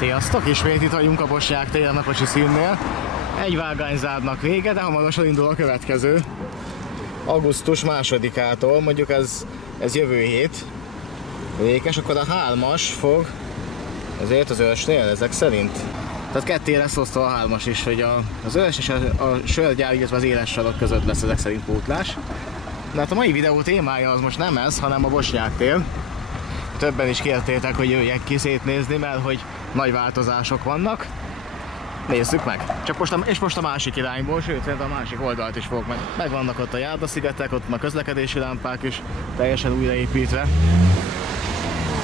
Sziasztok! Ismét itt vagyunk a Bosnyák téren a kocsi színnél. Egy vágányzádnak vége, de hamarosan indul a következő. Augusztus 2-ától, mondjuk ez jövő hét vékes, akkor a 3-as fog azért az ősnél ezek szerint. Tehát ketté lesz osztva a 3-as is, hogy az ős és a sörgyár, illetve az éles sarok között lesz ezek szerint pótlás. De hát a mai videó témája az most nem ez, hanem a Bosnyák tér. Többen is kértétek, hogy jöjjek ki szétnézni, mert hogy nagy változások vannak. Nézzük meg! Csak most a másik irányból, sőt, a másik oldalt is fogok meg. Megvannak ott a járdaszigetek, ott a közlekedési lámpák is teljesen újraépítve.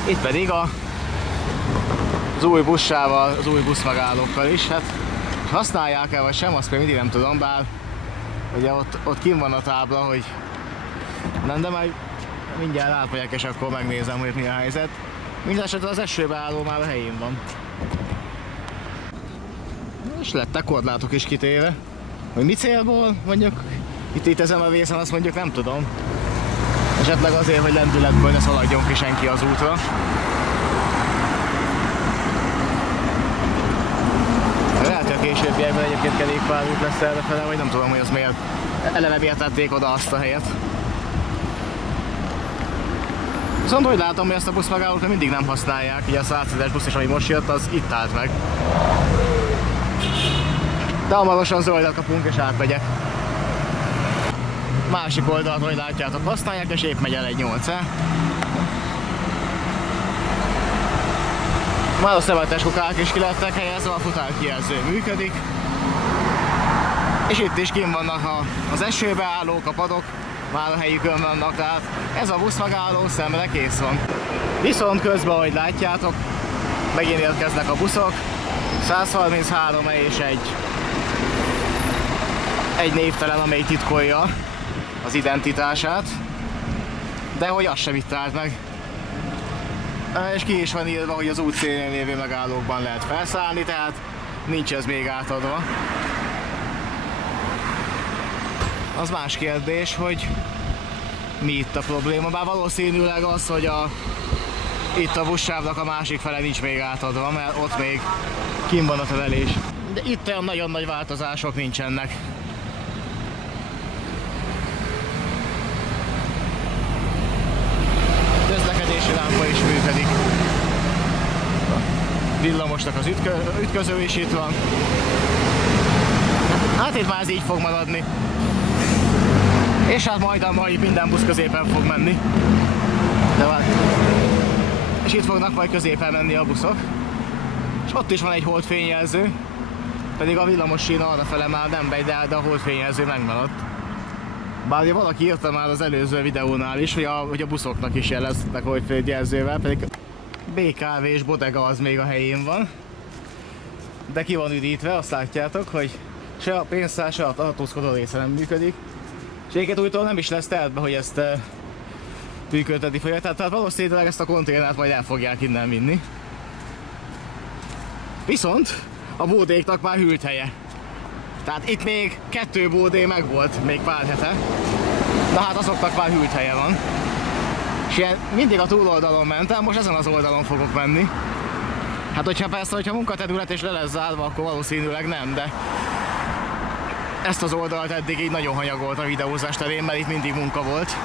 Itt pedig az új buszsával, az új buszmegállókkal is. Hát használják-e vagy sem, azt még mindig nem tudom, bár ugye ott kint van a tábla, hogy nem, de majd mindjárt átmegyek és akkor megnézem, hogy mi a helyzet. Mindenesetre az esőbeálló már a helyén van. És lettek korlátok is kitéve. Hogy mi célból mondjuk itt ezen a vészen, azt mondjuk nem tudom. Esetleg azért, hogy lendületből ne szaladjon ki senki az útra. Lehet, hogy a későbbiekben egyébként kerékpárút lesz errefele, vagy nem tudom, hogy az miért. Eleve miért tették oda azt a helyet. Viszont úgy látom, hogy ezt a buszmegállót mindig nem használják, ugye a 110-es busz is, ami most jött, az itt állt meg. De hamarosan zöldet kapunk és átmegyek. Másik oldalt, hogy látjátok, használják, és épp megy el egy 8-e. Már a szemetes kukák is ki lettek helyezve, a futárkijelző működik. És itt is kint vannak az esőbeállók, a padok, már a helyükön vannak, tehát ez a buszmegálló szemre kész van. Viszont közben, ahogy látjátok, megint érkeznek a buszok, 133 és egy névtelen, amely titkolja az identitását, de hogy az sem itt állt meg. És ki is van írva, hogy az útszélén lévő megállókban lehet felszállni, tehát nincs ez még átadva. Az más kérdés, hogy mi itt a probléma, bár valószínűleg az, hogy itt a buszsávnak a másik fele nincs még átadva, mert ott még kint van a terelés. De itt olyan nagyon nagy változások nincsenek. Közlekedési lámpa is működik. A villamosnak az ütköző is itt van. Hát itt már ez így fog maradni. És hát majd minden busz középen fog menni. És itt fognak majd középen menni a buszok. És ott is van egy holdfényjelző. Pedig a villamos sína arrafele már nem megy, de a holdfényjelző megmaradt. Bár valaki írta már az előző videónál is, hogy a buszoknak is jeleztek holdfényjelzővel, pedig BKV és bodega az még a helyén van. De ki van üdítve, azt látjátok, hogy se a pénztár, se a tartózkodó része nem működik. És egyébként újtól nem is lesz tervbe, hogy ezt működteti fogják, tehát valószínűleg ezt a konténert majd el fogják innen vinni. Viszont a bódéknak már hűlt helye. Tehát itt még 2 bódé megvolt még pár hete. De hát azoknak már hűlt helye van. És ilyen mindig a túloldalon mentem, most ezen az oldalon fogok menni. Hát hogyha munkaterület és le lesz zárva, akkor valószínűleg nem, de ezt az oldalt eddig így nagyon hanyagolt a videózás terén, mert itt mindig munka volt.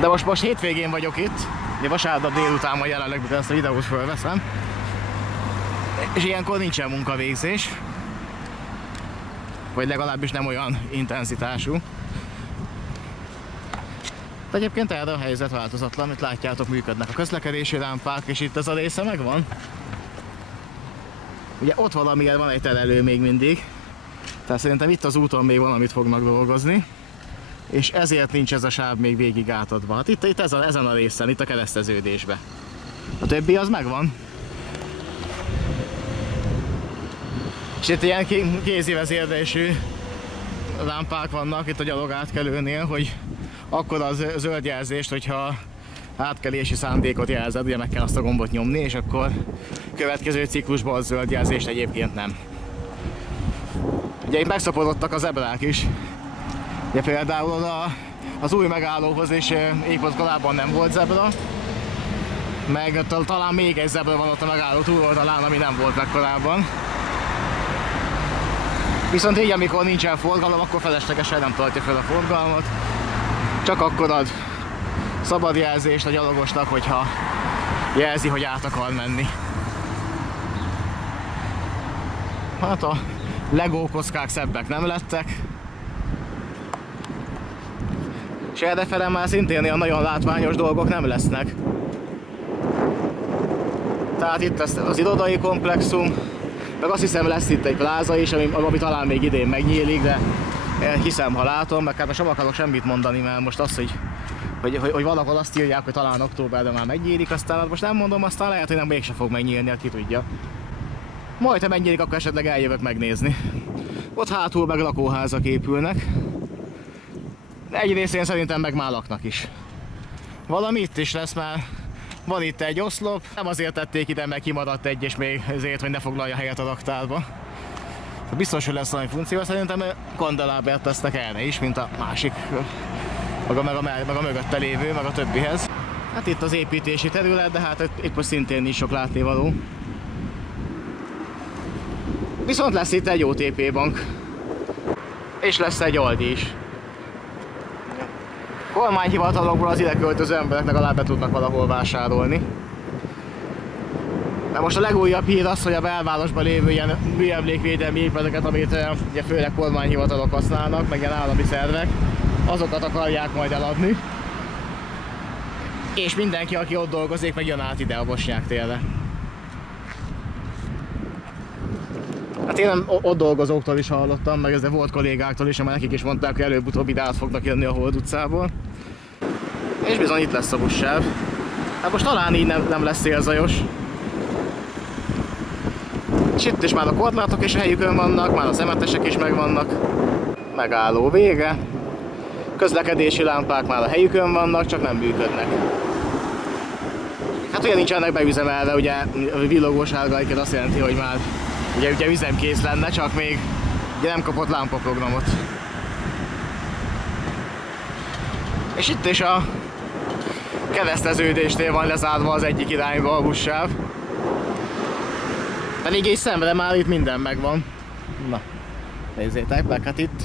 De most hétvégén vagyok itt, de vasárnap délután majd jelenleg, mikor ezt a videót fölveszem. És ilyenkor nincsen munkavégzés. Vagy legalábbis nem olyan intenzitású. De egyébként erre a helyzet változatlan, amit látjátok, működnek a közlekedési lámpák, és itt ez a része megvan. Ugye ott valamiért van egy terelő még mindig. Tehát szerintem itt az úton még valamit fognak dolgozni. És ezért nincs ez a sáv még végig átadva. Hát itt ezen a részen, itt a kereszteződésbe. A többi az megvan. És itt ilyen kézi vezérlésű lámpák vannak itt a gyalogátkelőnél, hogy akkor a zöld jelzést, hogyha átkelési szándékot jelzed, ugye meg kell azt a gombot nyomni, és akkor következő ciklusban a zöld jelzést egyébként nem. Ugye itt megszaporodtak a zebrák is. Ugye például az új megállóhoz is épp ott korábban nem volt zebra. meg talán még egy zebra van ott a megálló túloldalán, ami nem volt meg korábban. Viszont így, amikor nincsen forgalom, akkor feleslegesen nem tartja fel a forgalmat. Csak akkor ad szabad jelzést a gyalogosnak, hogyha jelzi, hogy át akar menni. Hát a Lego kockák szebbek nem lettek. És errefele már szintén ilyen nagyon látványos dolgok nem lesznek. Tehát itt lesz az irodai komplexum, meg azt hiszem lesz itt egy pláza is, ami talán még idén megnyílik, de hiszem, ha látom, meg hát sem akarok semmit mondani, mert most az, hogy valahol azt írják, hogy talán októberben már megnyílik, aztán most nem mondom, aztán lehet, hogy nem mégse fog megnyílni, ki tudja. Majd, ha megnyílik, akkor esetleg eljövök megnézni. Ott hátul meg lakóházak épülnek. Egy részén szerintem meg már laknak is. Valami itt is lesz már. Van itt egy oszlop, nem azért tették ide, mert kimaradt egy, és még ezért, hogy ne foglalja helyet a raktárba. Biztos, hogy lesz valami funkció, szerintem kandelábert tesznek erre is, mint a másik, meg a mögötte lévő, meg a többihez. Hát itt az építési terület, de hát itt most szintén nincs sok látnivaló. Viszont lesz itt egy OTP bank. És lesz egy Aldi is. Kormányhivatalokból az ide költöző emberek legalább be tudnak valahol vásárolni. De most a legújabb hír az, hogy a belvárosban lévő ilyen műemlékvédelmi épületeket, amit ugye főleg kormányhivatalok használnak, meg ilyen állami szervek, azokat akarják majd eladni. És mindenki, aki ott dolgozik, meg jön át ide a Bosnyák térre. Hát én nem ott dolgozóktól is hallottam, meg ezzel volt kollégáktól is, amely nekik is mondták, hogy előbb-utóbb ide át fognak jönni a Hold utcából. És bizony itt lesz a buszsáv. Hát most talán így nem lesz szélzajos. És itt is már a korlátok is a helyükön vannak, már a szemetesek is megvannak. Megálló vége. Közlekedési lámpák már a helyükön vannak, csak nem működnek. Hát ugye nincsenek beüzemelve, ugye villogós árgaiként azt jelenti, hogy már ugye üzemkész lenne, csak még ugye nem kapott lámpaprogramot. És itt is a kereszteződésnél van lezárva az egyik irányba a buszsáv. Pedig így szemre már itt minden megvan. Na, nézzétek meg, hát itt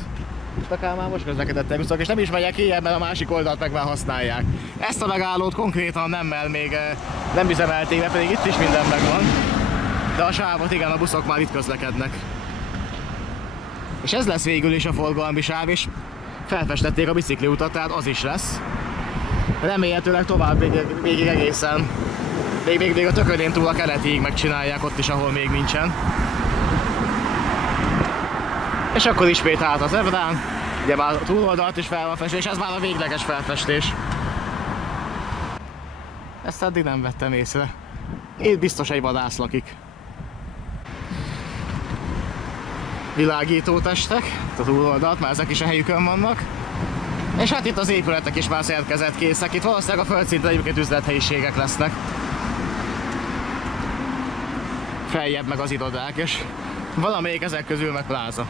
a Kálmán közlekedett és nem is megyek ilyen, mert a másik oldalt meg már használják. Ezt a megállót konkrétan még nem üzemelték, mert pedig itt is minden megvan. De a sávot igen, a buszok már itt közlekednek. És ez lesz végül is a forgalmi sáv, és felfestették a bicikliutat, tehát az is lesz. Remélhetőleg tovább végig egészen. Még a Tökönén túl a keletig megcsinálják ott is, ahol még nincsen. És akkor ismét át az Ebrán. Ugye már a túloldalt is fel van festve, és ez már a végleges felfestés. Ezt eddig nem vettem észre. Itt biztos egy vadász lakik. Világító testek, a túloldalt, már ezek is a helyükön vannak. És hát itt az épületek is már szerkezetkészek. Itt valószínűleg a földszinten egyébként üzlethelyiségek lesznek. Feljebb meg az irodák, és valamelyik ezek közül meg pláza.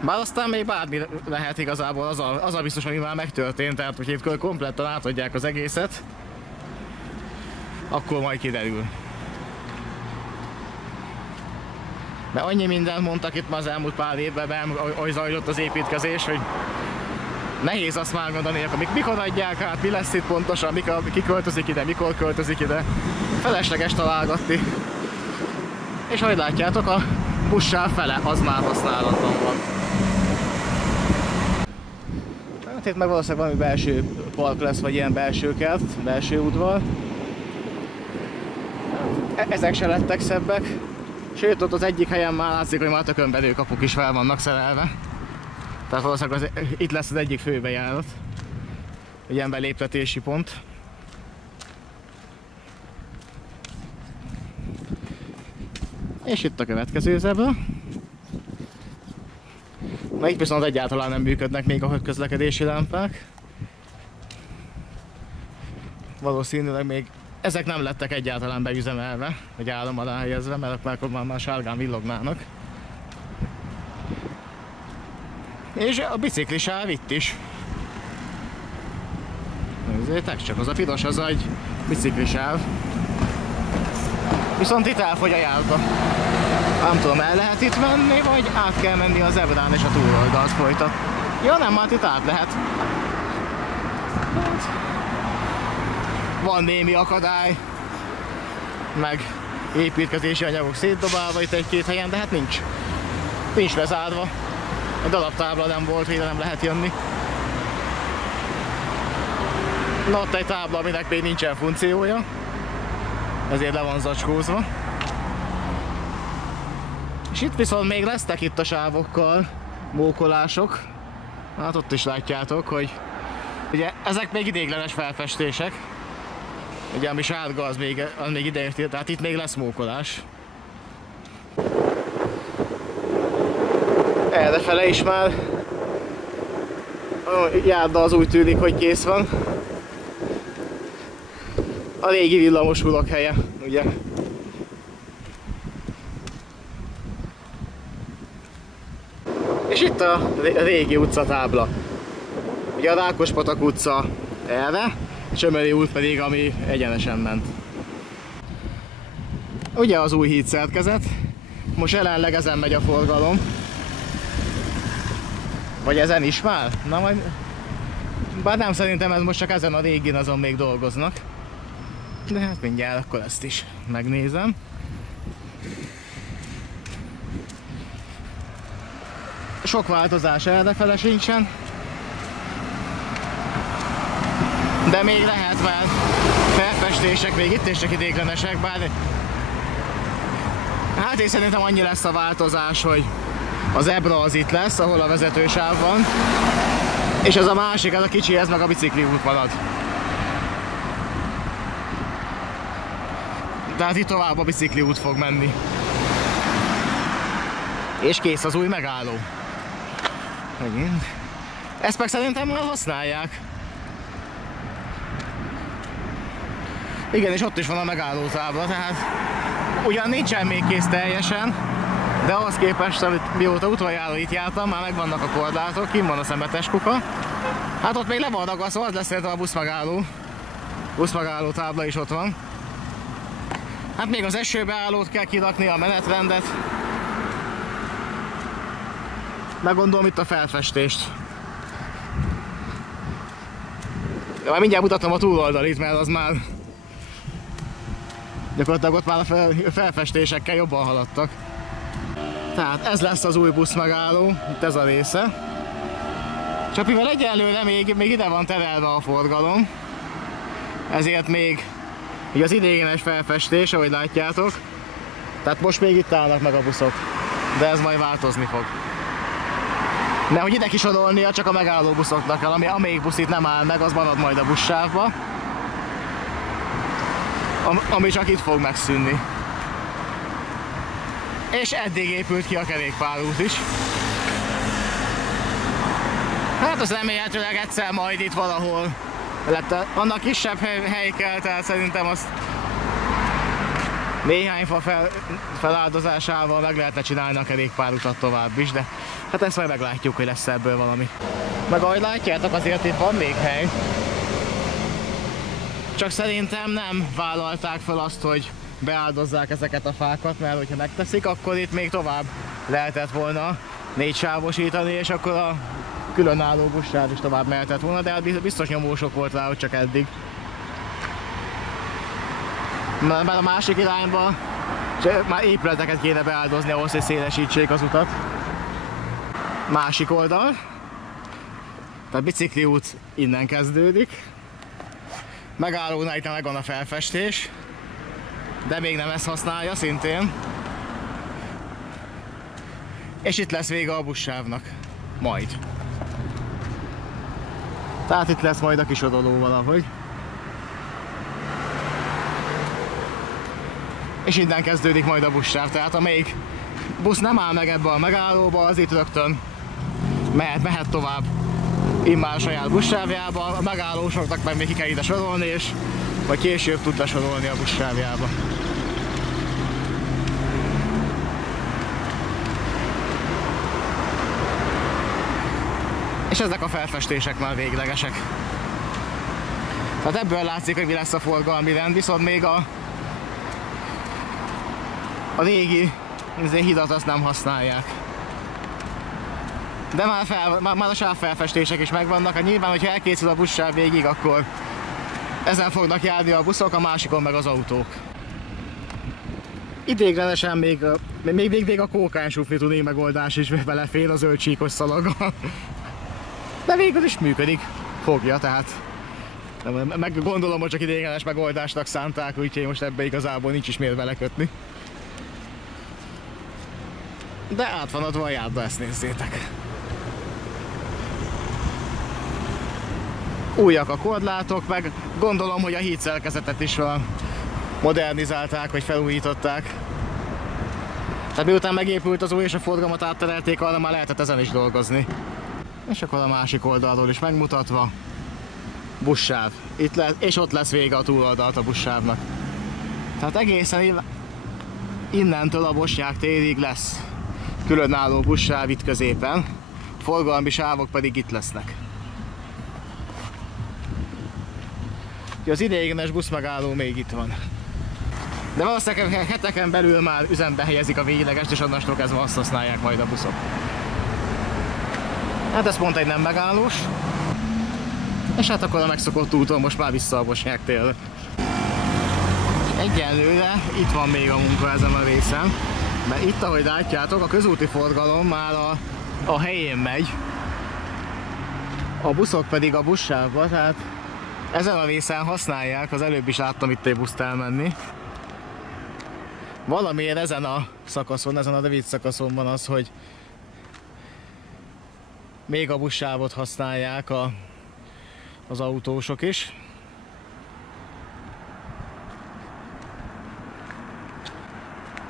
Bár aztán még bármi lehet igazából, az a biztos, ami már megtörtént, tehát hogy itt kompletten átadják az egészet, akkor majd kiderül. De annyi mindent mondtak itt már az elmúlt pár évben, ahogy zajlott az építkezés, hogy nehéz azt már mondani, hogy mikor adják át, mi lesz itt pontosan, ki költözik ide, mikor költözik ide. Felesleges találgatni. És ahogy látjátok, a buszsáv fele az már használatban van. Hát itt meg valószínűleg valami belső park lesz, vagy ilyen belső kert, belső udvar. Ezek se lettek szebbek. Sőt, ott az egyik helyen már látszik, hogy már tökönbedő kapuk is fel vannak szerelve. Tehát valószínűleg itt lesz az egyik főbejárat. Egy ilyen beléptetési pont. És itt a következő zebra. Na itt viszont egyáltalán nem működnek még a közlekedési lámpák. Valószínűleg még ezek nem lettek egyáltalán beüzemelve, vagy állam alá helyezve, mert akkor már sárgán villognának. És a biciklisáv itt is. Nézzétek csak, az a piros, az egy biciklisáv. Viszont itt elfogy a járda. Nem tudom, el lehet itt menni, vagy át kell menni a zebrán és a túloldalt folytat. Ja nem, hát itt át lehet. Van némi akadály, meg építkezési anyagok szétdobálva itt egy-két helyen, de hát nincs bezárva. Egy darabtábla nem volt, ide nem lehet jönni. Na ott egy tábla, aminek még nincsen funkciója, ezért le van zacskózva. És itt viszont még lesznek itt a sávokkal mókolások. Hát ott is látjátok, hogy ugye ezek még ideiglenes felfestések. Ugye ami sárga, az még ideérti, tehát itt még lesz mókolás. Errefele is már a járda az úgy tűnik, hogy kész van. A régi villamosulak helye, ugye? És itt a régi utcatábla. Ugye a Rákospatak utca erre, Csömöri út pedig, ami egyenesen ment. Ugye az új híd szerkezet. Most jelenleg ezen megy a forgalom. Vagy ezen is már? Na majd... Bár nem, szerintem ez most csak ezen a régin, azon még dolgoznak. De hát mindjárt akkor ezt is megnézem. Sok változás errefele sincsen. De még lehet, mert felfestések még itt is csak ideiglenesek, bár... Hát én szerintem annyi lesz a változás, hogy az ebra az itt lesz, ahol a vezetősáv van. És ez a másik, ez a kicsi, ez meg a bicikliút marad. Tehát itt tovább a bicikliút fog menni. És kész az új megálló. Megint. Ezt meg szerintem már használják. Igen, és ott is van a megállótábla, tehát ugyan nincsen még kész teljesen, de ahhoz képest, hogy mióta utoljára itt jártam, már megvannak a korlátok, kint van a szemetes kuka. Hát ott még le van ragaszva, az lesz a buszmegálló tábla is ott van. Hát még az esőbeállót kell kirakni, a menetrendet. Meggondolom itt a felfestést. De már mindjárt mutatom a túloldalit, mert az már... Gyakorlatilag ott már a felfestésekkel jobban haladtak. Tehát ez lesz az új buszmegálló, itt ez a része. Csak mivel egyelőre még ide van terelve a forgalom, ezért még az ideiglenes felfestés, ahogy látjátok. Tehát most még itt állnak meg a buszok, de ez majd változni fog. Nehogy ide kisorolnia, csak a megálló buszoknak kell, amelyik busz itt nem áll meg, az marad majd a buszsávba. Ami csak itt fog megszűnni. És eddig épült ki a kerékpárút is. Hát az remélhetőleg egyszer majd itt valahol lett. Annak kisebb hely kell, tehát szerintem azt néhány fa feláldozásával meg lehetne csinálni a kerékpárutat tovább is, de hát ezt majd meglátjuk, hogy lesz ebből valami. Meg ahogy látjátok, azért itt van még hely. Csak szerintem nem vállalták fel azt, hogy beáldozzák ezeket a fákat, mert hogyha megteszik, akkor itt még tovább lehetett volna 4 sávosítani, és akkor a különálló buszsáv is tovább mehetett volna, de hát biztos nyomósok volt rá, hogy csak eddig. Mert a másik irányba már épületeket kéne beáldozni ahhoz, hogy szélesítsék az utat. Másik oldal. Tehát bicikliút innen kezdődik. Megállónál itt megvan a felfestés, de még nem ezt használja szintén. És itt lesz vége a buszsávnak. Majd. Tehát itt lesz majd a kisodoló valahogy. És innen kezdődik majd a buszsáv, tehát amelyik busz nem áll meg ebbe a megállóba, az itt rögtön mehet tovább immár a saját buszsávjába, a megállósoknak meg még ki kell ide sorolni, és vagy később tud lesorolni a buszsávjába. És ezek a felfestések már véglegesek. Hát ebből látszik, hogy mi lesz a forgalmi rend, viszont még a régi hidat azt nem használják. De már a sávfelfestések is megvannak, hát nyilván, hogyha elkészül a buszsáv végig, akkor ezen fognak járni a buszok, a másikon meg az autók. Ideiglenesen még a kókánsufni tuning megoldás is belefér a zöld csíkos szalaggal. De végül is működik. Fogja, tehát meg gondolom, hogy csak ideiglenes megoldásnak szánták, úgyhogy most ebbe igazából nincs is miért belekötni. De át van adva a járda, ezt nézzétek. Újak a korlátok, meg gondolom, hogy a hídszerkezetet is modernizálták, vagy felújították. Tehát miután megépült az új és a forgalmat átterelték, arra már lehetett ezen is dolgozni. És akkor a másik oldalról is megmutatva. Buszsáv. Itt lesz, és ott lesz vége a túloldalt a buszsávnak. Tehát egészen innentől a Bosnyák térig lesz különálló buszsáv itt középen. Forgalmi sávok pedig itt lesznek. Az ideiglenes buszmegálló még itt van. De valószínűleg heteken belül már üzembe helyezik a véglegest, és onnantól kezdve azt használják majd a buszok. Hát ez pont egy nem megállós. És hát akkor a megszokott úton most már vissza a Bosnyák térre. Egyelőre itt van még a munka ezen a részen, mert itt, ahogy látjátok, a közúti forgalom már a helyén megy, a buszok pedig a buszsávba, tehát ezen a részen használják, az előbb is láttam itt egy buszt elmenni. Valamiért ezen a szakaszon, ezen a rövid szakaszon van az, hogy még a buszsávot használják az autósok is.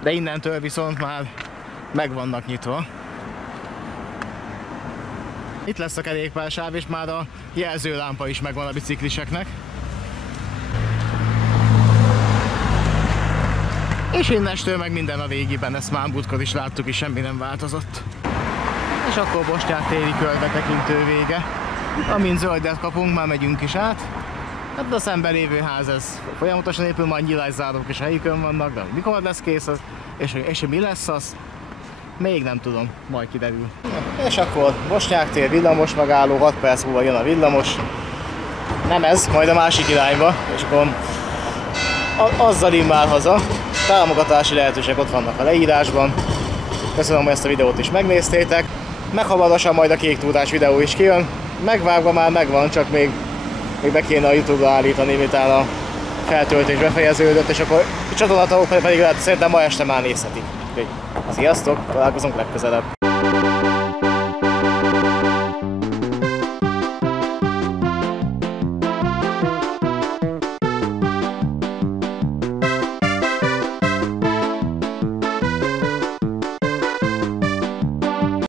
De innentől viszont már meg vannak nyitva. Itt lesz a kerékpársáv, és már a jelzőlámpa is megvan a bicikliseknek. És innestől meg minden a régiben, ezt már múltkor is láttuk, és semmi nem változott. És akkor Bosnyák téri körbetekintő vége. Amint zöldet kapunk, már megyünk is át. Hát a szemben lévő ház, ez folyamatosan épül, majd nyilászárók és helyükön vannak, de mikor lesz kész az, és mi lesz az, még nem tudom, majd kiderül. És akkor Bosnyák tér villamos megálló, 6 perc múlva jön a villamos. Nem ez, majd a másik irányba, és akkor azzal immár haza. Támogatási lehetőségek ott vannak a leírásban. Köszönöm, hogy ezt a videót is megnéztétek. Meghamarosan majd a kék túrás videó is kijön. Megvágva már megvan, csak még be kéne a YouTube-ra állítani, miután a feltöltés befejeződött, és akkor a csatornatagok pedig lehet, szerintem ma este már nézhetik. Sziasztok, találkozunk legközelebb!